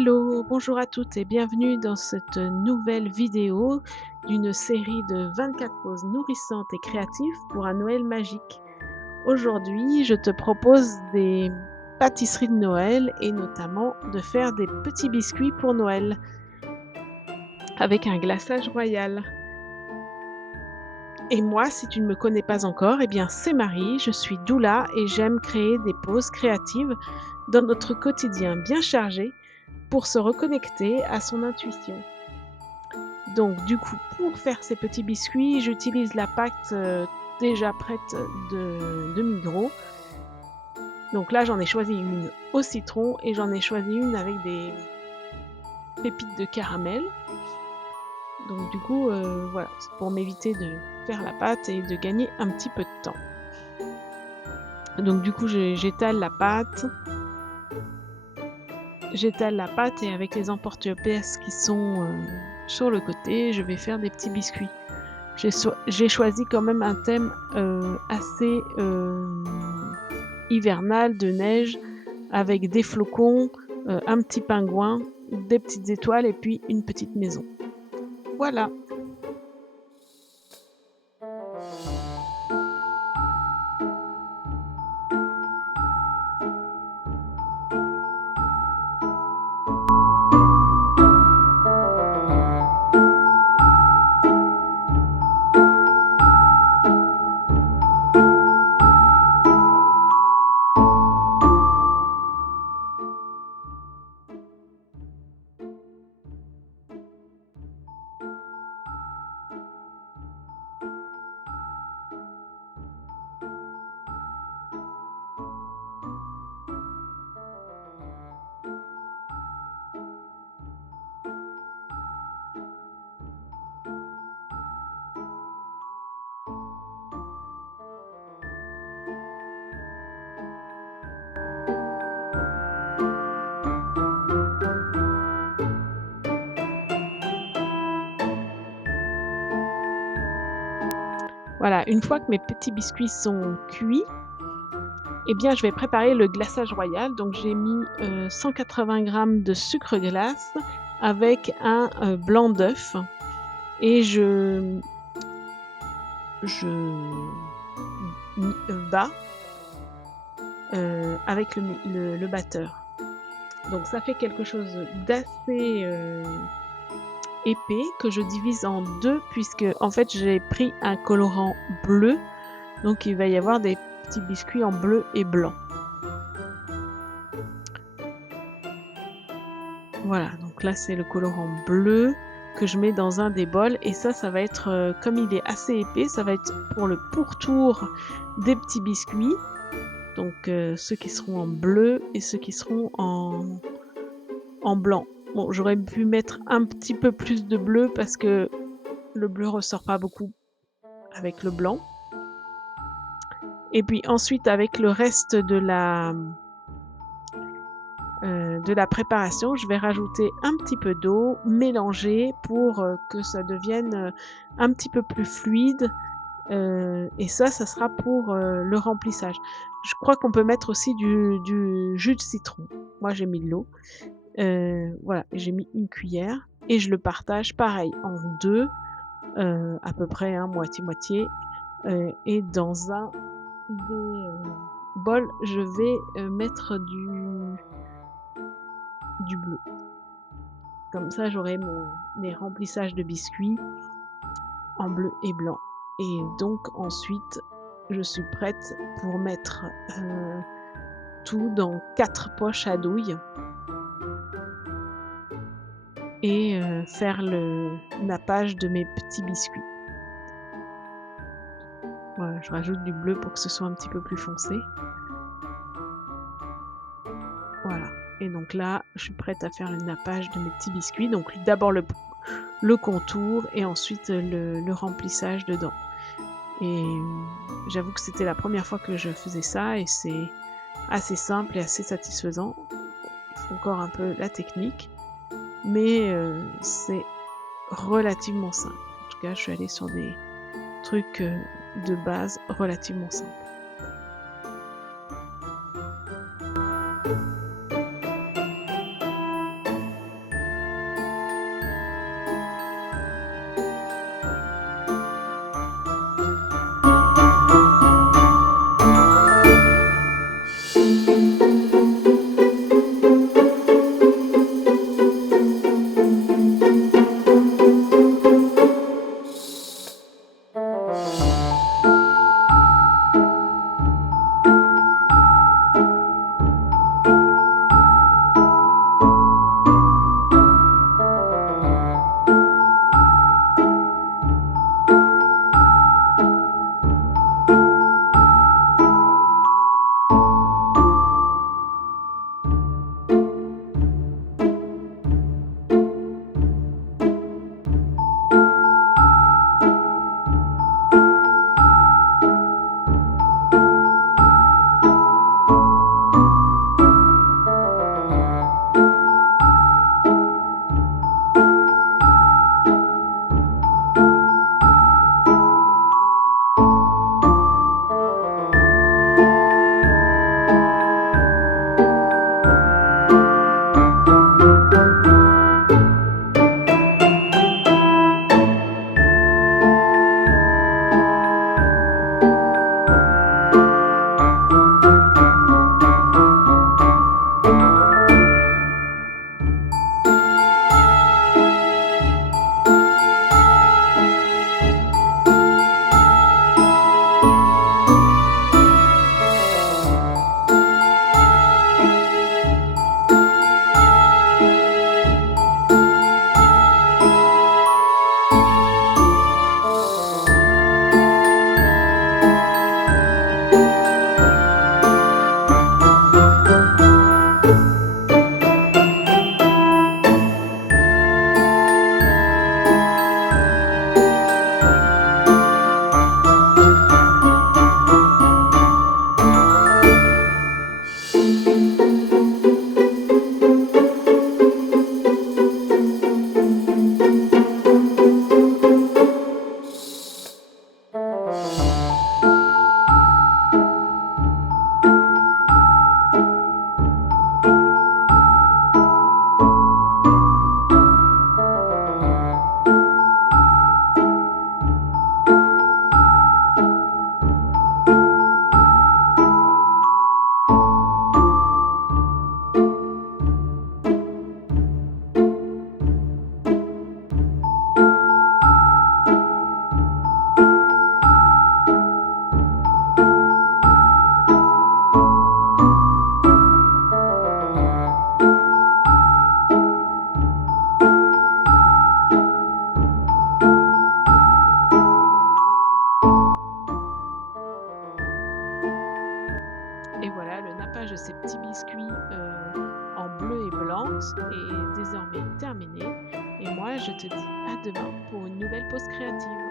Hello, bonjour à toutes et bienvenue dans cette nouvelle vidéo d'une série de 24 pauses nourrissantes et créatives pour un Noël magique. Aujourd'hui, je te propose des pâtisseries de Noël et notamment de faire des petits biscuits pour Noël avec un glaçage royal. Et moi, si tu ne me connais pas encore, eh bien c'est Marie, je suis doula et j'aime créer des pauses créatives dans notre quotidien bien chargé pour se reconnecter à son intuition. Donc du coup, pour faire ces petits biscuits, j'utilise la pâte, déjà prête de Migros. Donc là, j'en ai choisi une au citron et j'en ai choisi une avec des pépites de caramel. Donc du coup, voilà, c'est pour m'éviter de faire la pâte et de gagner un petit peu de temps. Donc du coup, j'étale la pâte et avec les emporte-pièces qui sont, sur le côté, je vais faire des petits biscuits. J'ai choisi quand même un thème, assez, hivernal de neige avec des flocons, un petit pingouin, des petites étoiles et puis une petite maison. Voilà. Voilà, une fois que mes petits biscuits sont cuits, eh bien, je vais préparer le glaçage royal. Donc j'ai mis, 180 grammes de sucre glace avec un, blanc d'œuf et je bats, avec le batteur. Donc ça fait quelque chose d'assez, épais que je divise en 2 puisque en fait j'ai pris un colorant bleu, donc il va y avoir des petits biscuits en bleu et blanc. Voilà, donc là c'est le colorant bleu que je mets dans un des bols et ça va être, comme il est assez épais, ça va être pour le pourtour des petits biscuits, donc ceux qui seront en bleu et ceux qui seront en blanc. Bon, j'aurais pu mettre un petit peu plus de bleu parce que le bleu ressort pas beaucoup avec le blanc. Et puis ensuite avec le reste de la préparation, je vais rajouter un petit peu d'eau, mélanger pour, que ça devienne, un petit peu plus fluide, et ça sera pour, le remplissage. Je crois qu'on peut mettre aussi du jus de citron. Moi, j'ai mis de l'eau. Voilà, j'ai mis une cuillère et je le partage pareil en 2, à peu près, hein, moitié-moitié, et dans un des, bols, je vais, mettre du bleu. Comme ça, j'aurai mes remplissages de biscuits en bleu et blanc. Et donc ensuite, je suis prête pour mettre, tout dans 4 poches à douille et faire le nappage de mes petits biscuits. Voilà, je rajoute du bleu pour que ce soit un petit peu plus foncé. Voilà, et donc là, je suis prête à faire le nappage de mes petits biscuits. Donc d'abord le contour et ensuite le remplissage dedans. Et j'avoue que c'était la première fois que je faisais ça et c'est assez simple et assez satisfaisant. Il faut encore un peu la technique, mais c'est relativement simple. En tout cas, je suis allée sur des trucs, de base relativement simples. est désormais terminée et moi je te dis à demain pour une nouvelle pause créative.